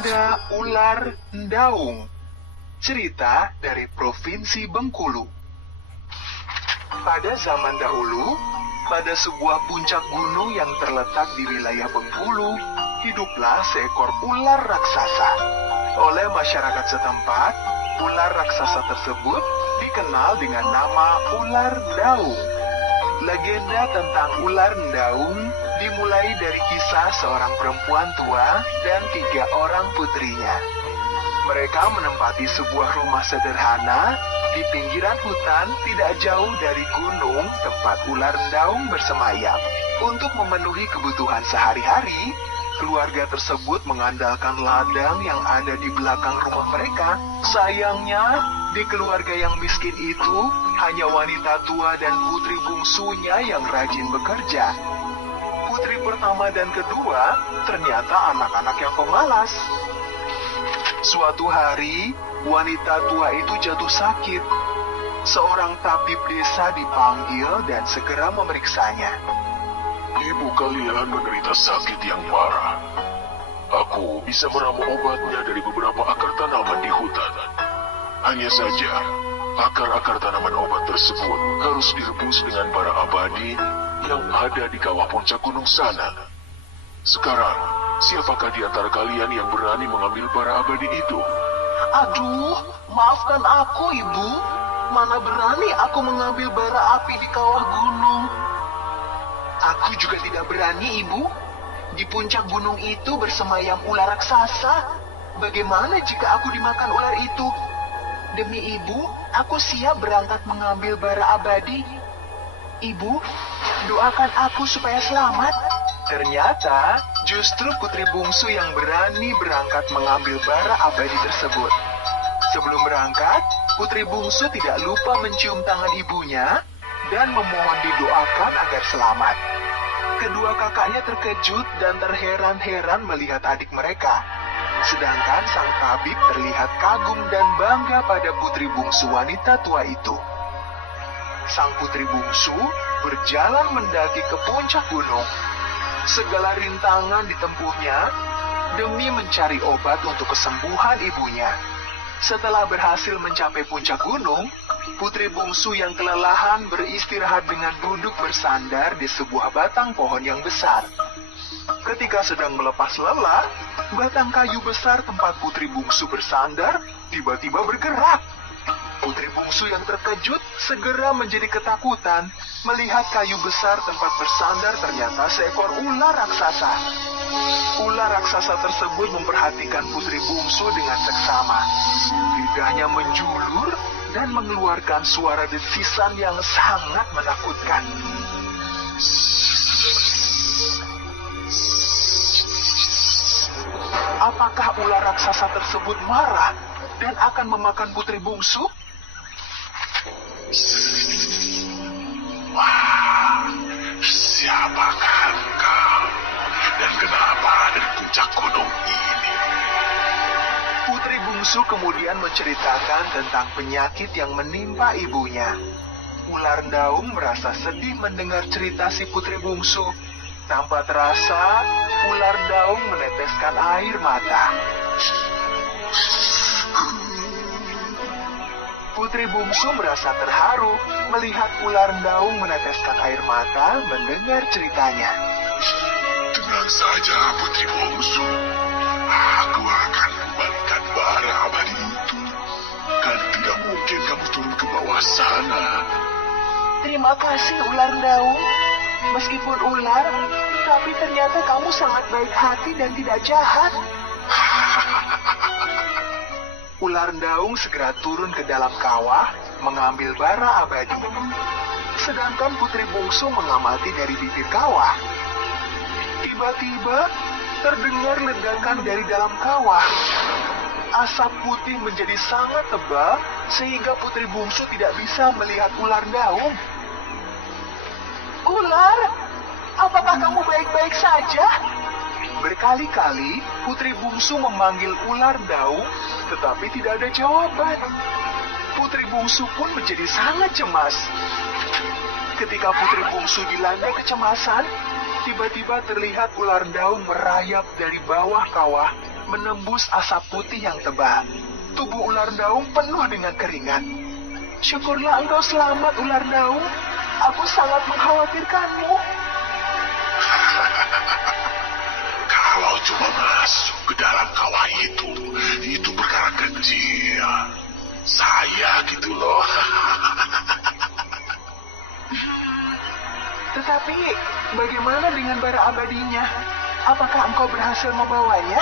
Legenda Ular Ndaung. Cerita dari Provinsi Bengkulu. Pada zaman dahulu, pada sebuah puncak gunung yang terletak di wilayah Bengkulu, hiduplah seekor ular raksasa. Oleh masyarakat setempat, ular raksasa tersebut dikenal dengan nama Ular Ndaung. Legenda tentang Ular Ndaung dimulai dari kisah seorang perempuan tua dan 3 orang putrinya. Mereka menempati sebuah rumah sederhana di pinggiran hutan tidak jauh dari gunung tempat ular ndaung bersemayam. Untuk memenuhi kebutuhan sehari-hari, keluarga tersebut mengandalkan ladang yang ada di belakang rumah mereka. Sayangnya, di keluarga yang miskin itu, hanya wanita tua dan putri bungsunya yang rajin bekerja. Putri pertama dan kedua ternyata anak-anak yang pemalas. Suatu hari, wanita tua itu jatuh sakit. Seorang tabib desa dipanggil dan segera memeriksanya. Ibu kalian menderita sakit yang parah. Aku bisa meramu obatnya dari beberapa akar tanaman di hutan. Hanya saja, akar-akar tanaman obat tersebut harus direbus dengan bara abadi yang ada di kawah puncak gunung sana. Sekarang, siapakah di antara kalian yang berani mengambil bara abadi itu? Aduh, maafkan aku, Ibu. Mana berani aku mengambil bara api di kawah gunung. Aku juga tidak berani, Ibu. Di puncak gunung itu bersemayam ular raksasa. Bagaimana jika aku dimakan ular itu? Demi Ibu, aku siap berangkat mengambil bara abadi. Ibu, doakan aku supaya selamat. Ternyata, justru putri bungsu yang berani berangkat mengambil bara abadi tersebut. Sebelum berangkat, putri bungsu tidak lupa mencium tangan ibunya dan memohon didoakan agar selamat. Kedua kakaknya terkejut dan terheran-heran melihat adik mereka. Sedangkan sang tabib terlihat kagum dan bangga pada putri bungsu wanita tua itu. Sang putri bungsu berjalan mendaki ke puncak gunung. Segala rintangan ditempuhnya demi mencari obat untuk kesembuhan ibunya. Setelah berhasil mencapai puncak gunung, putri bungsu yang kelelahan beristirahat dengan duduk bersandar di sebuah batang pohon yang besar. Ketika sedang melepas lelah, batang kayu besar tempat putri bungsu bersandar tiba-tiba bergerak. Putri bungsu yang terkejut segera menjadi ketakutan melihat kayu besar tempat bersandar ternyata seekor ular raksasa. Ular raksasa tersebut memperhatikan putri bungsu dengan seksama. Lidahnya menjulur dan mengeluarkan suara desisan yang sangat menakutkan. Apakah ular raksasa tersebut marah dan akan memakan putri bungsu? Wah, siapakah engkau? Dan kenapa ada di puncak gunung ini? Putri bungsu kemudian menceritakan tentang penyakit yang menimpa ibunya. Ular ndaung merasa sedih mendengar cerita si putri bungsu. Tanpa terasa, ular ndaung meneteskan air mata. Putri bungsu merasa terharu melihat ular ndaung meneteskan air mata mendengar ceritanya. Tenang saja, putri bungsu. Aku akan kembalikan bara abadi itu. Dan tidak mungkin kamu turun ke bawah sana. Terima kasih ular ndaung. Meskipun ular, tapi ternyata kamu sangat baik hati dan tidak jahat. Ular ndaung segera turun ke dalam kawah mengambil bara abadi. Sedangkan putri bungsu mengamati dari bibir kawah. Tiba-tiba terdengar ledakan dari dalam kawah. Asap putih menjadi sangat tebal sehingga putri bungsu tidak bisa melihat ular ndaung. Ular, apakah kamu baik-baik saja? Berkali-kali putri bungsu memanggil ular ndaung, tetapi tidak ada jawaban. Putri bungsu pun menjadi sangat cemas. Ketika putri bungsu dilanda kecemasan, tiba-tiba terlihat ular ndaung merayap dari bawah kawah menembus asap putih yang tebal. Tubuh ular daung penuh dengan keringat. Syukurlah engkau selamat, ular daung. Aku sangat mengkhawatirkanmu. Kalau cuma masuk ke dalam kawah itu perkara kecil. Saya gitu loh. Tetapi bagaimana dengan bara abadinya? Apakah engkau berhasil membawanya?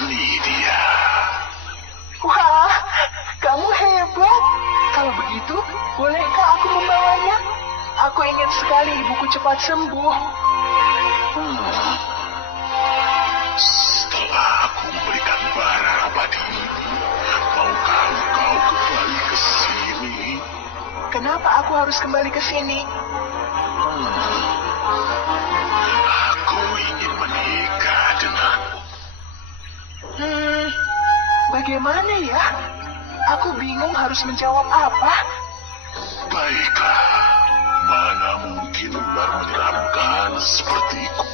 Ini dia. Wah, kamu hebat. Kalau begitu, bolehkah aku membawanya? Aku ingin sekali ibuku cepat sembuh. Setelah aku memberikan bara abadi ini, maukah engkau kembali ke sini? Kenapa aku harus kembali ke sini? Aku ingin menikah denganmu. Bagaimana ya? Aku bingung harus menjawab apa. Baiklah, mana mungkin ular menyeramkan sepertiku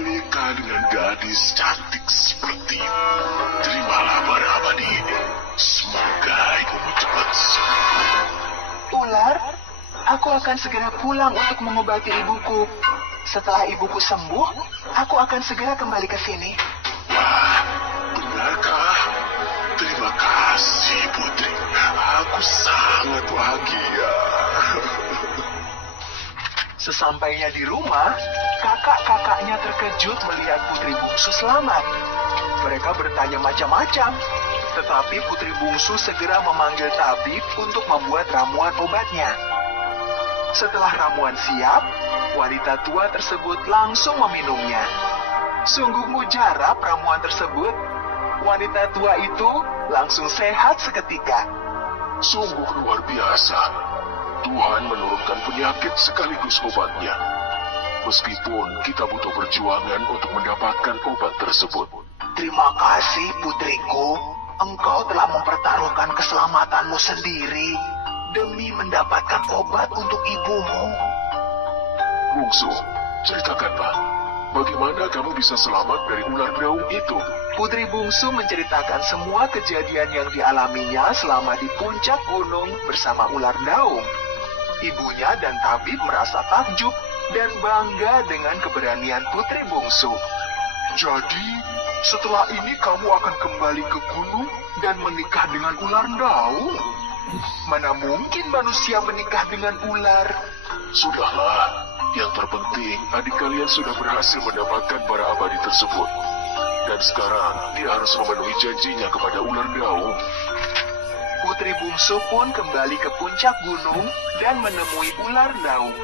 menikah dengan gadis cantik sepertimu. Terimalah bara abadi ini. Semoga ibumu cepat sembuh. Ular, aku akan segera pulang untuk mengobati ibuku. Setelah ibuku sembuh, aku akan segera kembali ke sini. Wah, benarkah? Terima kasih, Putri. Aku sangat bahagia. Sesampainya di rumah, kakak-kakaknya terkejut melihat Putri Bungsu selamat. Mereka bertanya macam-macam, tetapi Putri Bungsu segera memanggil tabib untuk membuat ramuan obatnya. Setelah ramuan siap, wanita tua tersebut langsung meminumnya. Sungguh mujarab ramuan tersebut. Wanita tua itu langsung sehat seketika. Sungguh luar biasa. Tuhan menurunkan penyakit sekaligus obatnya. Meskipun kita butuh perjuangan untuk mendapatkan obat tersebut. Terima kasih, putriku. Engkau telah mempertaruhkan keselamatanmu sendiri demi mendapatkan obat untuk ibumu. Bungsu, ceritakanlah. Bagaimana kamu bisa selamat dari ular daung itu? Putri Bungsu menceritakan semua kejadian yang dialaminya selama di puncak gunung bersama ular daung. Ibunya dan tabib merasa takjub dan bangga dengan keberanian Putri Bungsu. Jadi, setelah ini kamu akan kembali ke gunung dan menikah dengan ular daung? Mana mungkin manusia menikah dengan ular? Sudahlah, yang terpenting adik kalian sudah berhasil mendapatkan bara abadi tersebut. Dan sekarang dia harus memenuhi janjinya kepada ular daung. Putri Bungsu pun kembali ke puncak gunung dan menemui ular daung.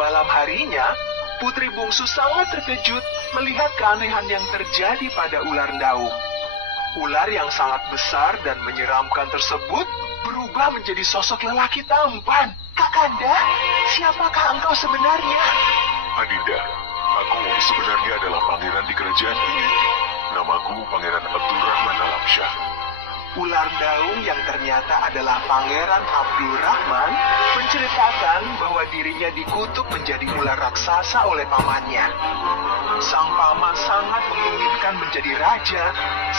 Malam harinya, Putri Bungsu sangat terkejut melihat keanehan yang terjadi pada ular daung. Ular yang sangat besar dan menyeramkan tersebut berubah menjadi sosok lelaki tampan. Kakanda, siapakah engkau sebenarnya? Adinda, aku sebenarnya adalah pangeran di kerajaan ini. Namaku Pangeran Abdurrahman Alamsyah. Ular daung yang ternyata adalah Pangeran Abdurrahman menceritakan bahwa dirinya dikutuk menjadi ular raksasa oleh pamannya. Sang paman sangat menginginkan menjadi raja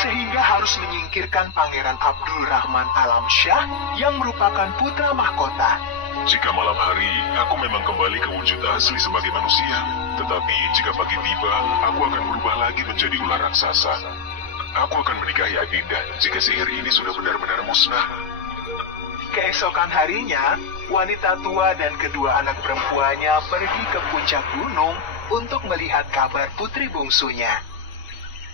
sehingga harus menyingkirkan Pangeran Abdurrahman Alamsyah yang merupakan putra mahkota. Jika malam hari, aku memang kembali ke wujud asli sebagai manusia. Tetapi jika pagi tiba, aku akan berubah lagi menjadi ular raksasa. Aku akan menikahi Adinda jika sihir ini sudah benar-benar musnah. Keesokan harinya, wanita tua dan kedua anak perempuannya pergi ke puncak gunung untuk melihat kabar putri bungsunya.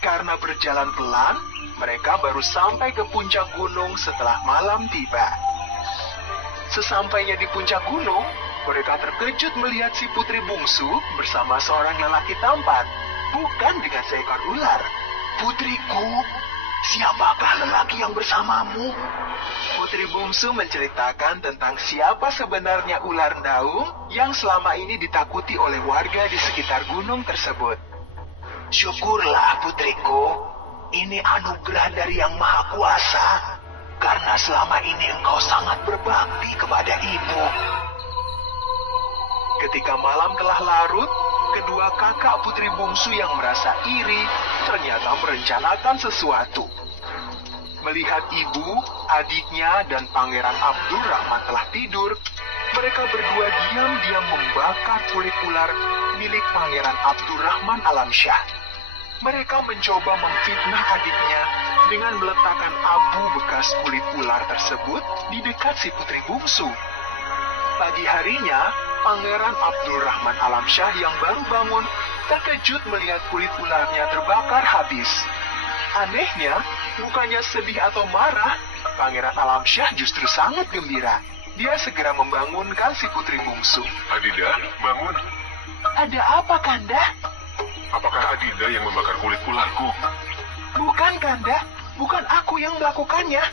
Karena berjalan pelan, mereka baru sampai ke puncak gunung setelah malam tiba. Sesampainya di puncak gunung, mereka terkejut melihat si putri bungsu bersama seorang lelaki tampan, bukan dengan seekor ular. Putriku, siapakah lelaki yang bersamamu? Putri bungsu menceritakan tentang siapa sebenarnya ular daung yang selama ini ditakuti oleh warga di sekitar gunung tersebut. Syukurlah putriku, ini anugerah dari Yang Maha Kuasa. Karena selama ini engkau sangat berbakti kepada ibu. Ketika malam telah larut, Kedua kakak putri bungsu yang merasa iri ternyata merencanakan sesuatu. Melihat ibu, adiknya, dan Pangeran Abdurrahman telah tidur, mereka berdua diam-diam membakar kulit ular milik Pangeran Abdurrahman Alamsyah. Mereka mencoba memfitnah adiknya dengan meletakkan abu bekas kulit ular tersebut di dekat si putri bungsu. Pagi harinya, Pangeran Abdurrahman Alamsyah yang baru bangun terkejut melihat kulit ularnya terbakar habis. Anehnya, bukannya sedih atau marah, Pangeran Alamsyah justru sangat gembira. Dia segera membangunkan si putri bungsu. Adinda, bangun. Ada apa, Kanda? Apakah Adinda yang membakar kulit ularku? Bukan, Kanda. Bukan aku yang melakukannya.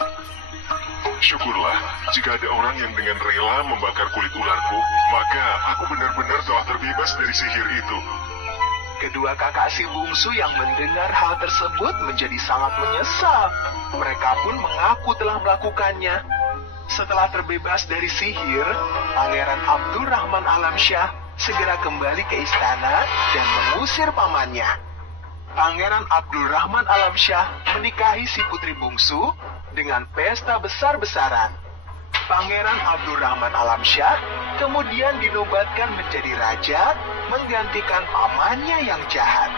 Syukurlah, jika ada orang yang dengan rela membakar kulit ularku, maka aku benar-benar telah terbebas dari sihir itu. Kedua kakak si bungsu yang mendengar hal tersebut menjadi sangat menyesal. Mereka pun mengaku telah melakukannya. Setelah terbebas dari sihir, Pangeran Abdurrahman Alamsyah segera kembali ke istana dan mengusir pamannya. Pangeran Abdurrahman Alamsyah menikahi si putri bungsu dengan pesta besar-besaran. Pangeran Abdurrahman Alamsyah kemudian dinobatkan menjadi raja, menggantikan pamannya yang jahat.